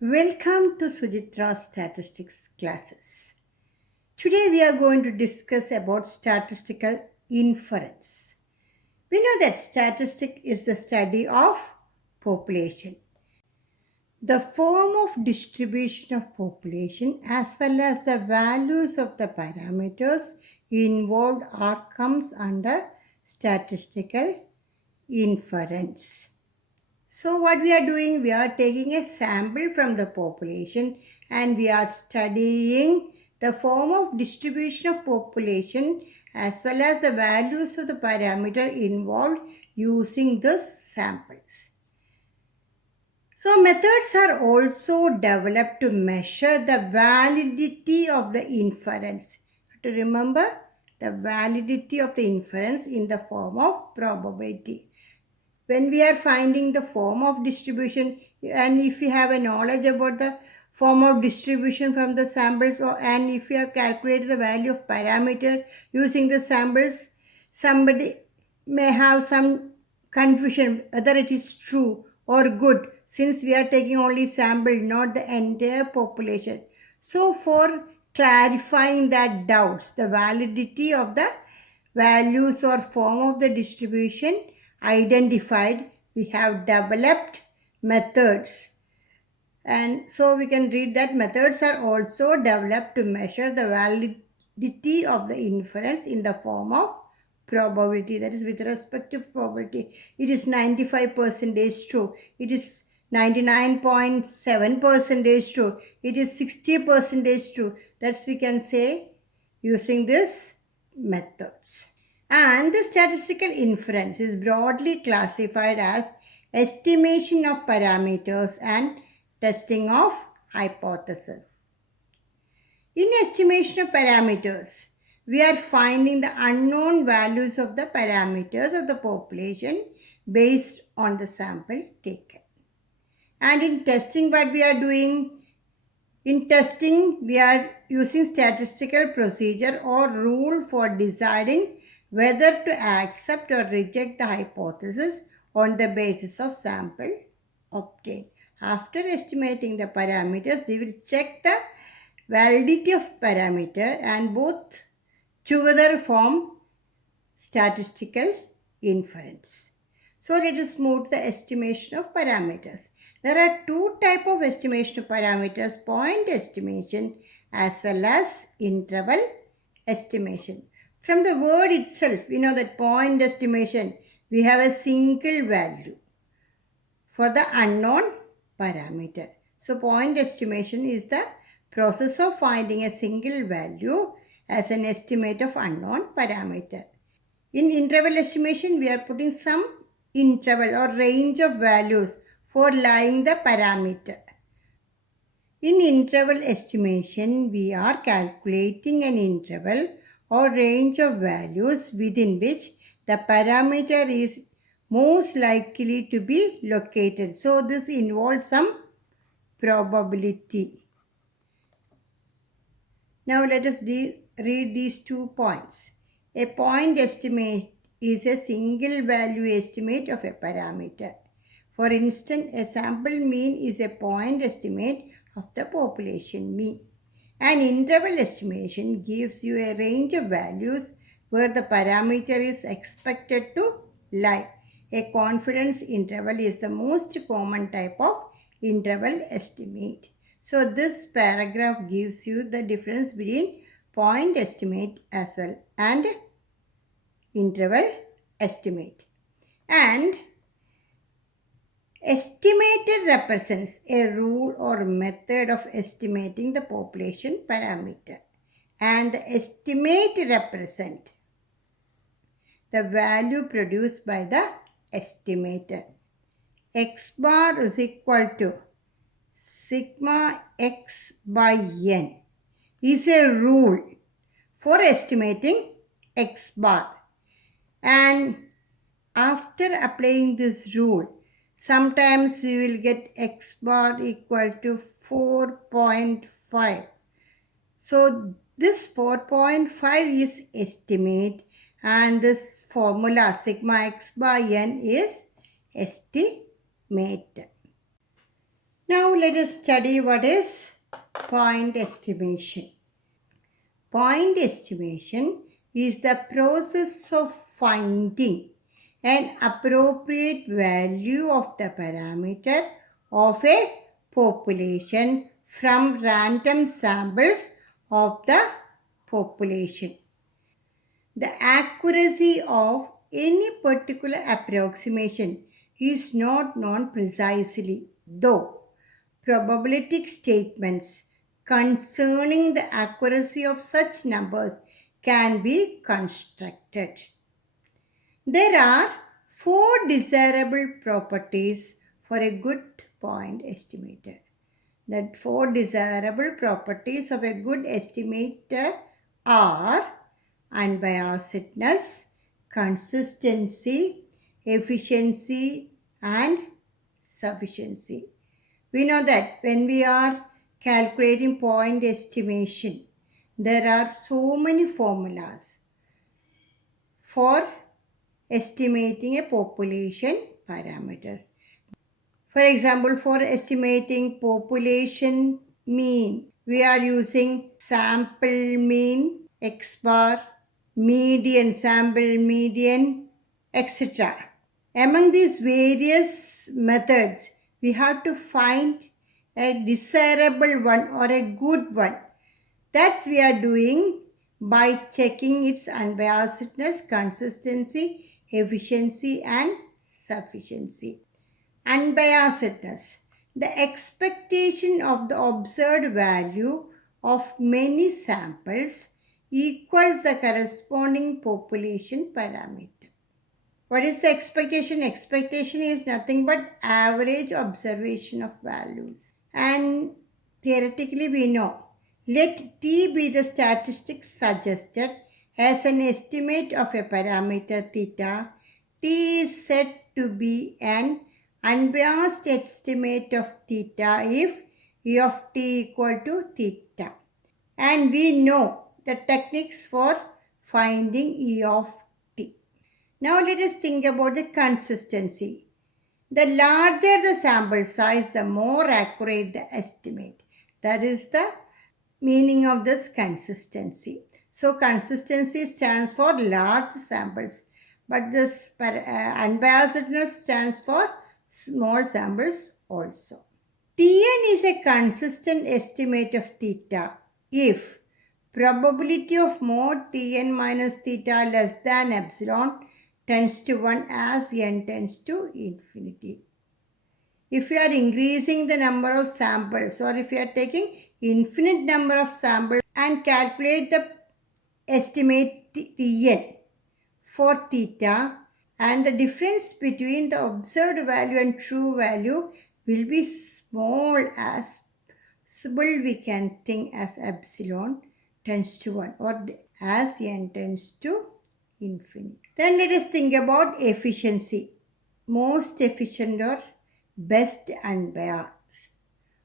Welcome to Suchitra's statistics classes. Today we are going to discuss about statistical inference. We know that statistic is the study of population. The form of distribution of population as well as the values of the parameters involved comes under statistical inference. So what we are doing, we are taking a sample from the population and we are studying the form of distribution of population as well as the values of the parameter involved using the samples. So methods are also developed to measure the validity of the inference. To remember the validity of the inference in the form of probability. When we are finding the form of distribution and if we have a knowledge about the form of distribution from the samples and if we have calculated the value of parameter using the samples, somebody may have some confusion whether it is true or good since we are taking only sample, not the entire population. So for clarifying that doubts, the validity of the values or form of the distribution identified, we have developed methods. And so we can read that methods are also developed to measure the validity of the inference in the form of probability. That is with respect to probability. It is 95% true. It is 99.7% true. It is 60% true. That's we can say using this methods. And the statistical inference is broadly classified as estimation of parameters and testing of hypotheses. In estimation of parameters, we are finding the unknown values of the parameters of the population based on the sample taken. And in testing, what we are doing? In testing, we are using statistical procedure or rule for deciding whether to accept or reject the hypothesis on the basis of sample obtained. After estimating the parameters, we will check the validity of parameter and both together form statistical inference. So let us move to the estimation of parameters. There are two types of estimation of parameters, point estimation as well as interval estimation. From the word itself, we know that point estimation, we have a single value for the unknown parameter. So point estimation is the process of finding a single value as an estimate of unknown parameter. In interval estimation, we are putting some interval or range of values for lying the parameter. In interval estimation, we are calculating an interval or range of values within which the parameter is most likely to be located. So this involves some probability. Now let us read these 2 points. A point estimate is a single value estimate of a parameter. For instance, a sample mean is a point estimate of the population mean. An interval estimation gives you a range of values where the parameter is expected to lie. A confidence interval is the most common type of interval estimate. So this paragraph gives you the difference between point estimate as well and interval estimate. And estimator represents a rule or method of estimating the population parameter. And the estimate represents the value produced by the estimator. X bar is equal to sigma x by n is a rule for estimating x bar. And after applying this rule, sometimes we will get x bar equal to 4.5. So this 4.5 is estimate and this formula sigma x by n is estimate. Now let us study what is point estimation. Point estimation is the process of finding an appropriate value of the parameter of a population from random samples of the population. The accuracy of any particular approximation is not known precisely, though probabilistic statements concerning the accuracy of such numbers can be constructed. There are 4 desirable properties for a good point estimator. The 4 desirable properties of a good estimator are unbiasedness, consistency, efficiency, and sufficiency. We know that when we are calculating point estimation, there are so many formulas for estimating a population parameters. For example, for estimating population mean, we are using sample mean, x bar, median, sample median, etc. Among these various methods, we have to find a desirable one or a good one. That's we are doing by checking its unbiasedness, consistency, efficiency, and sufficiency. Unbiasedness. The expectation of the observed value of many samples equals the corresponding population parameter. What is the expectation? Expectation is nothing but average observation of values. And theoretically we know, let T be the statistic suggested as an estimate of a parameter theta. T is said to be an unbiased estimate of theta if E of t equal to theta. And we know the techniques for finding E of t. Now let us think about the consistency. The larger the sample size, the more accurate the estimate. That is the meaning of this consistency. So consistency stands for large samples, but this unbiasedness stands for small samples also. Tn is a consistent estimate of theta if probability of mod Tn minus theta less than epsilon tends to 1 as n tends to infinity. If you are increasing the number of samples, or if you are taking infinite number of samples and calculate the estimate Tn for theta, and the difference between the observed value and true value will be small as possible, we can think as epsilon tends to 1 or as n tends to infinity. Then let us think about efficiency. Most efficient or best unbiased.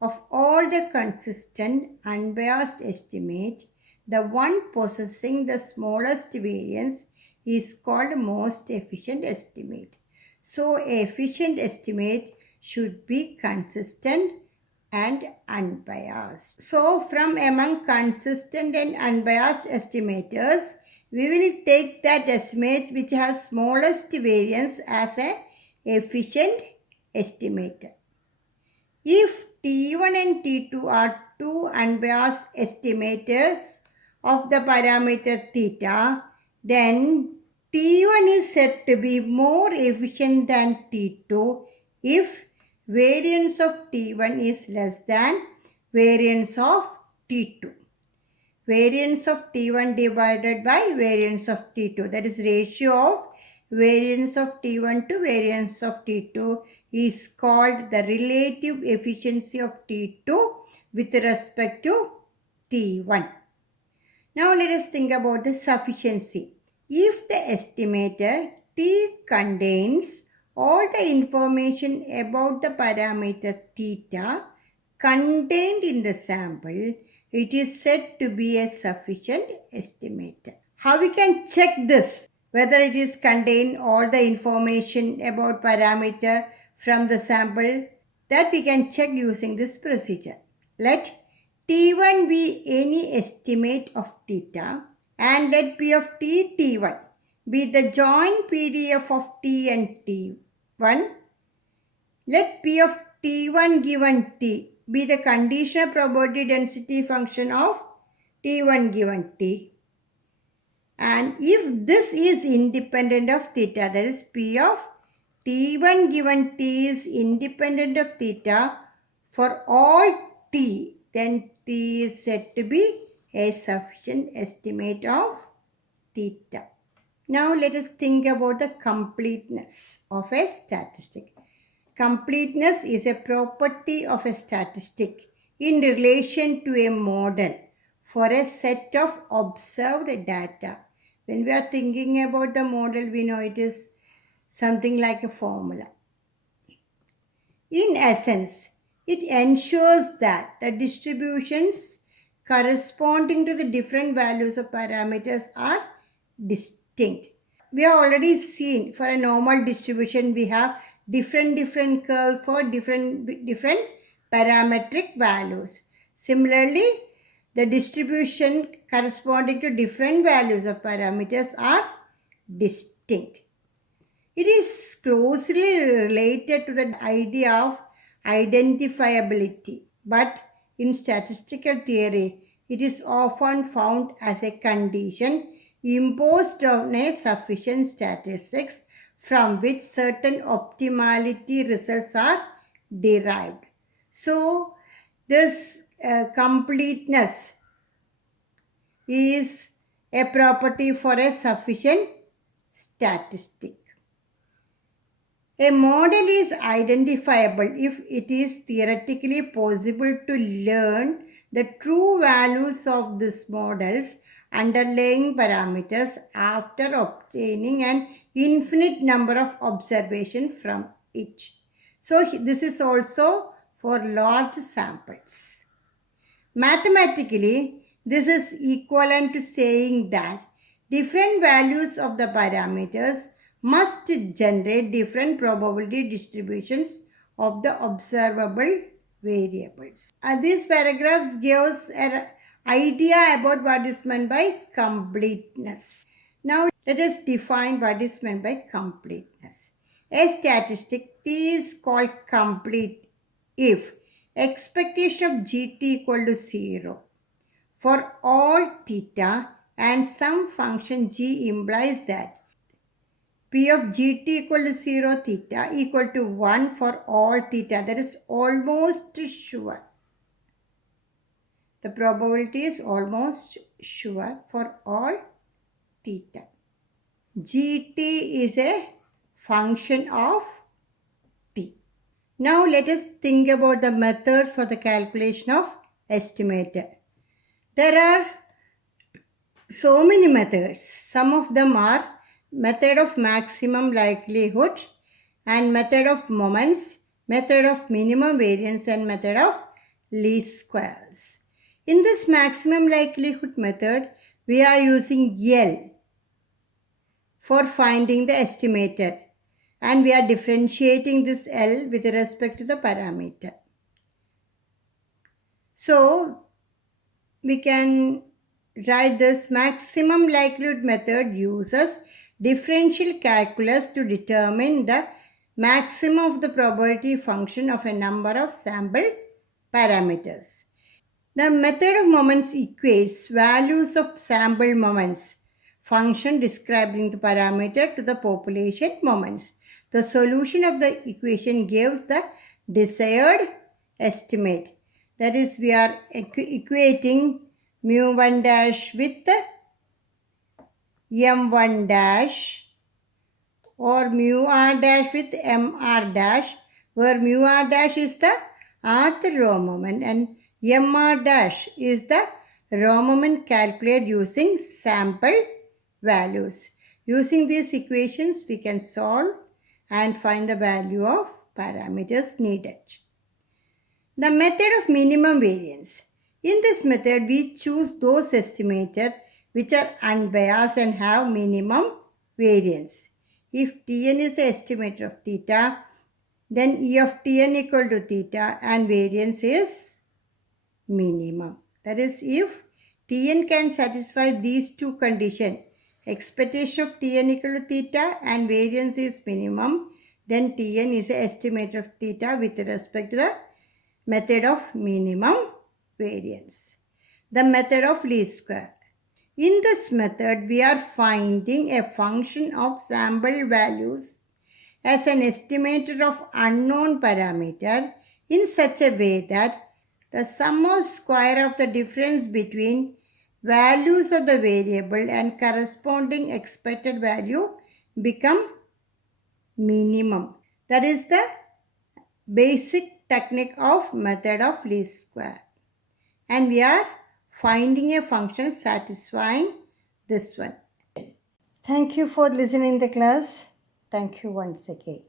Of all the consistent unbiased estimate, the one possessing the smallest variance is called most efficient estimate. So, efficient estimate should be consistent and unbiased. So, from among consistent and unbiased estimators, we will take that estimate which has smallest variance as an efficient estimator. If T1 and T2 are two unbiased estimators of the parameter theta, then T1 is said to be more efficient than T2 if variance of T1 is less than variance of T2. Variance of T1 divided by variance of T2, that is ratio of variance of T1 to variance of T2 is called the relative efficiency of T2 with respect to T1. Now let us think about the sufficiency. If the estimator T contains all the information about the parameter theta contained in the sample, it is said to be a sufficient estimator. How we can check this? Whether it is contain all the information about parameter from the sample. That we can check using this procedure. Let T1 be any estimate of theta and let P of T T1 be the joint PDF of T and T1. Let P of T1 given T be the conditional probability density function of T1 given T. And if this is independent of theta, that is P of T1 given T is independent of theta for all T, then T is said to be a sufficient estimate of theta. Now let us think about the completeness of a statistic. Completeness is a property of a statistic in relation to a model for a set of observed data. When we are thinking about the model, we know it is something like a formula. In essence, it ensures that the distributions corresponding to the different values of parameters are distinct. We have already seen for a normal distribution we have different curves for different parametric values. Similarly, the distribution corresponding to different values of parameters are distinct. It is closely related to the idea of identifiability, but in statistical theory, it is often found as a condition imposed on a sufficient statistics from which certain optimality results are derived. So, this completeness is a property for a sufficient statistic. A model is identifiable if it is theoretically possible to learn the true values of these models' underlying parameters after obtaining an infinite number of observations from each. So this is also for large samples. Mathematically, this is equivalent to saying that different values of the parameters must generate different probability distributions of the observable variables. These paragraphs give us an idea about what is meant by completeness. Now let us define what is meant by completeness. A statistic T is called complete if expectation of GT equal to 0 for all theta and some function G implies that P of GT equal to 0 theta equal to 1 for all theta. That is almost sure. The probability is almost sure for all theta. GT is a function of T. Now let us think about the methods for the calculation of estimator. There are so many methods. Some of them are method of maximum likelihood and method of moments, method of minimum variance and method of least squares. In this maximum likelihood method, we are using L for finding the estimator and we are differentiating this L with respect to the parameter. So, we can write this maximum likelihood method uses differential calculus to determine the maximum of the probability function of a number of sample parameters. The method of moments equates values of sample moments function describing the parameter to the population moments. The solution of the equation gives the desired estimate. That is, we are equating mu1 dash with m1 dash or mu r dash with mr dash, where mu r dash is the rth row moment and mr dash is the row moment calculated using sample values. Using these equations, we can solve and find the value of parameters needed. The method of minimum variance. In this method, we choose those estimators which are unbiased and have minimum variance. If Tn is the estimator of theta, then E of Tn equal to theta and variance is minimum. That is, if Tn can satisfy these two conditions, expectation of Tn equal to theta and variance is minimum, then Tn is the estimate of theta with respect to the method of minimum variance. The method of least square. In this method, we are finding a function of sample values as an estimator of unknown parameter in such a way that the sum of square of the difference between values of the variable and corresponding expected value become minimum. That is the basic technique of method of least square. And we are finding a function satisfying this one. Thank you for listening the class. Thank you once again.